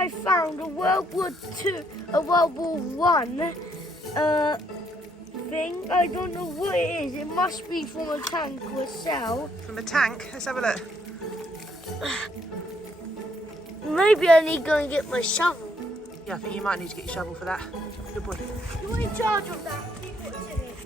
I found a World War II, a World War One thing. I don't know what it is. It must be from a tank or a cell. From a tank? Let's have a look. Maybe I need to go and get my shovel. Yeah, I think you might need to get your shovel for that. Good boy. You're in charge of that. See what's in it.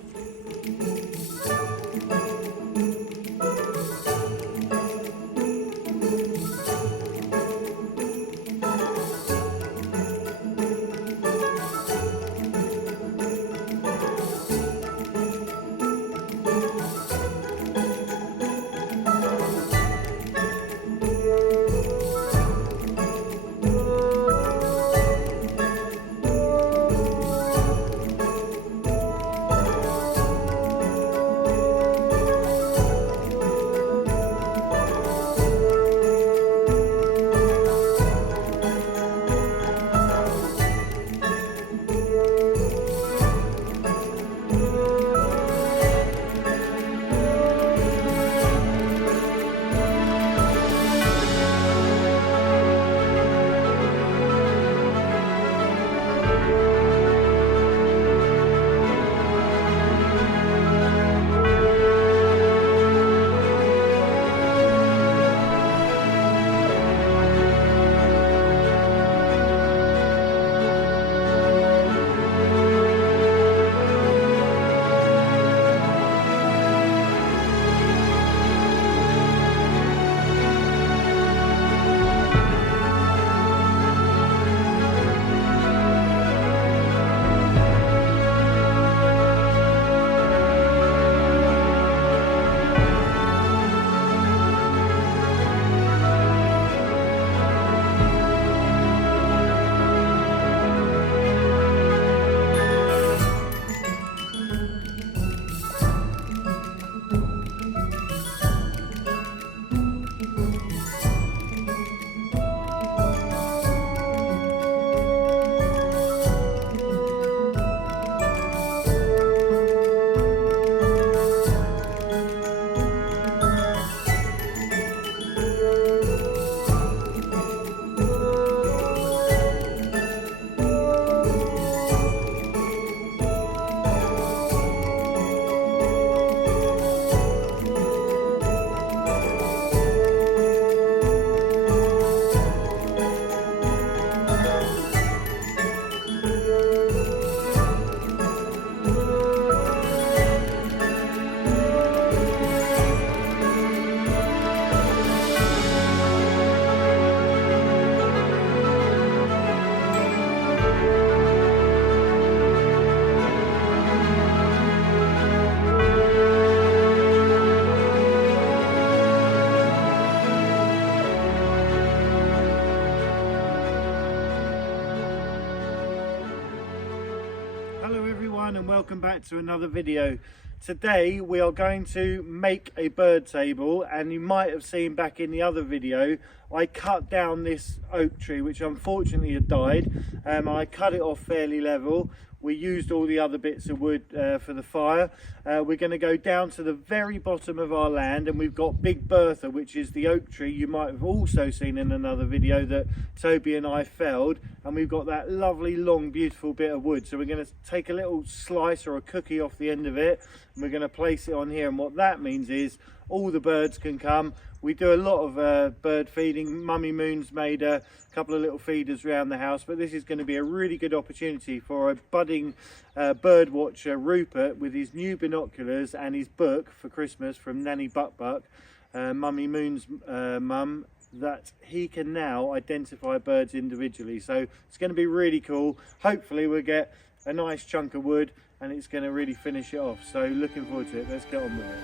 Hello everyone and welcome back to another video. Today we are going to make a bird table, and you might have seen back in the other video I cut down this oak tree which unfortunately had died. I cut it off fairly level. We used all the other bits of wood for the fire. We're going to go down to the very bottom of our land, and we've got Big Bertha, which is the oak tree you might have also seen in another video that Toby and I felled, and we've got that lovely long beautiful bit of wood. So we're going to take a little slice or a cookie off the end of it, and we're going to place it on here, and what that means is all the birds can come. We do a lot of bird feeding. Mummy Moon's made a couple of little feeders around the house, but this is going to be a really good opportunity for a budding bird watcher, Rupert, with his new binoculars and his book for Christmas from Nanny Buck Buck, Mummy Moon's mum, that he can now identify birds individually. So it's going to be really cool. Hopefully we'll get a nice chunk of wood and it's going to really finish it off. So looking forward to it. Let's get on with it.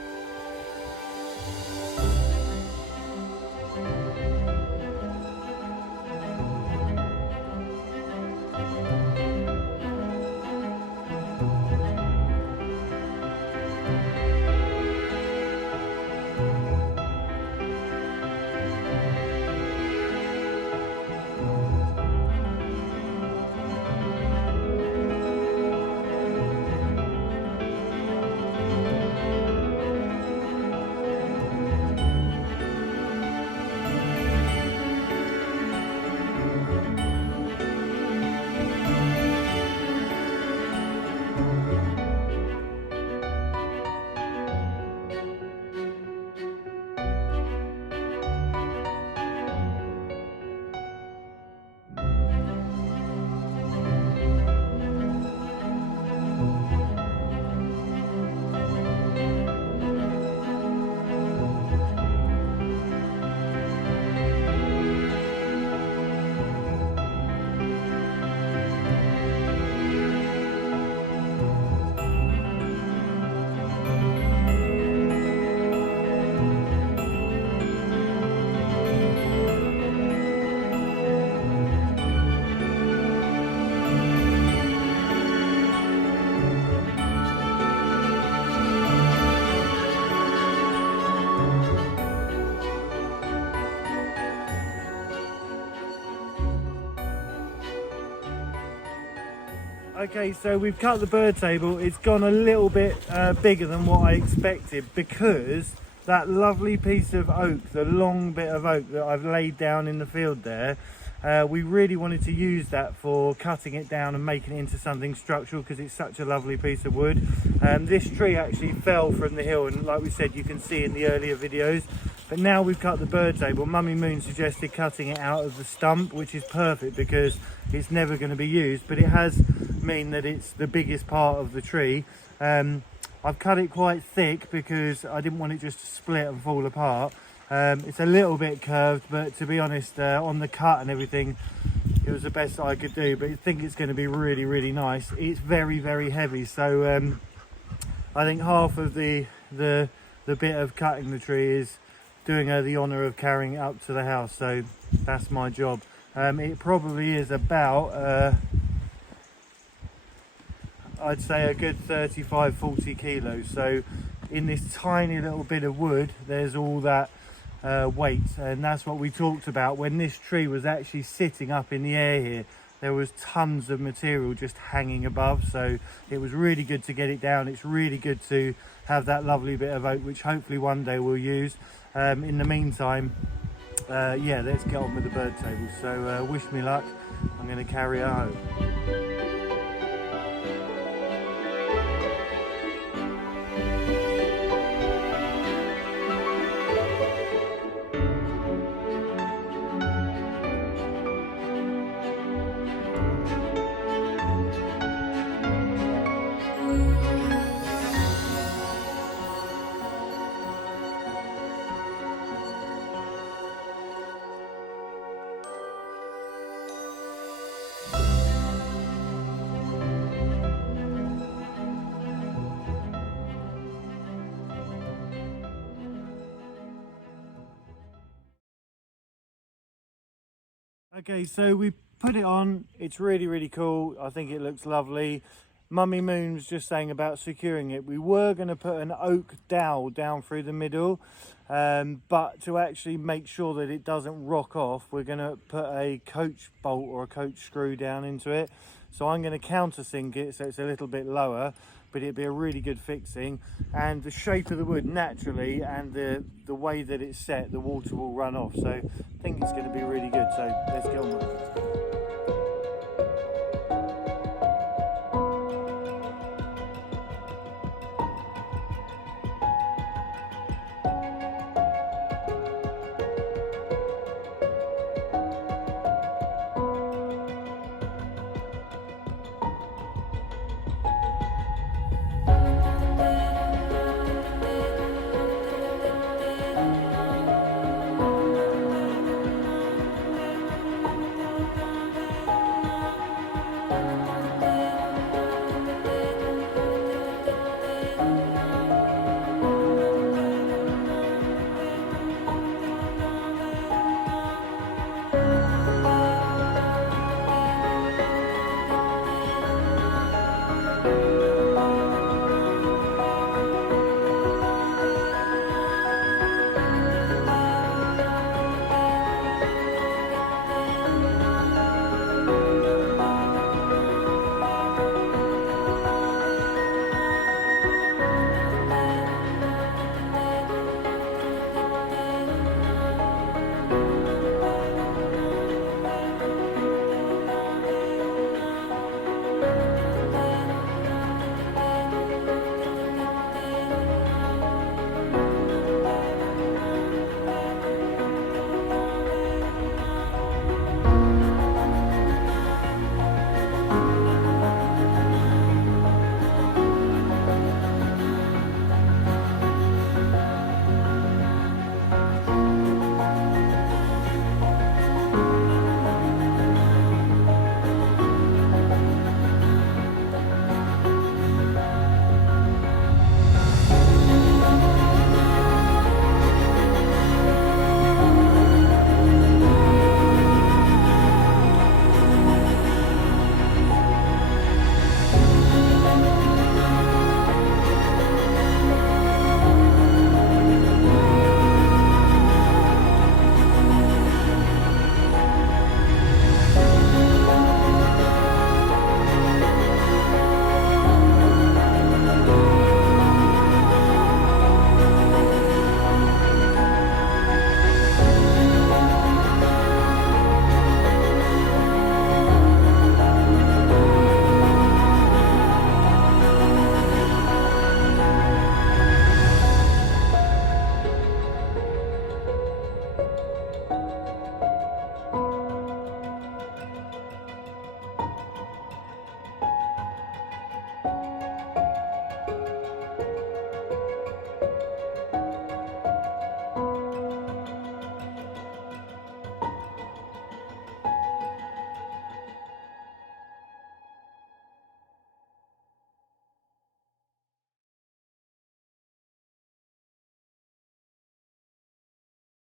Okay, so we've cut the bird table. It's gone a little bit bigger than what I expected because that lovely piece of oak, the long bit of oak that I've laid down in the field there, we really wanted to use that for cutting it down and making it into something structural because it's such a lovely piece of wood. This tree actually fell from the hill, and like we said, you can see in the earlier videos. But now we've cut the bird table, Mummy Moon suggested cutting it out of the stump, which is perfect because it's never going to be used, but it has mean that it's the biggest part of the tree. I've cut it quite thick because I didn't want it just to split and fall apart. It's a little bit curved, but to be honest, on the cut and everything, it was the best I could do, but I think it's going to be really, really nice. It's very, very heavy, so I think half of the bit of cutting the tree is doing her the honour of carrying it up to the house, so that's my job. It probably is about I'd say a good 35-40 kilos, so in this tiny little bit of wood there's all that weight, and that's what we talked about when this tree was actually sitting up in the air here. There was tons of material just hanging above, so it was really good to get it down. It's really good to have that lovely bit of oak, which hopefully one day we'll use. In the meantime, yeah, let's get on with the bird table. So wish me luck. I'm going to carry her home. Okay, so we put it on. It's really, really cool. I think it looks lovely. Mummy Moon's just saying about securing it. We were going to put an oak dowel down through the middle, but to actually make sure that it doesn't rock off, we're going to put a coach bolt or a coach screw down into it. So I'm going to countersink it so it's a little bit lower, but it'd be a really good fixing. And the shape of the wood naturally, and the way that it's set, the water will run off. So I think it's going to be really good. So let's get on with it.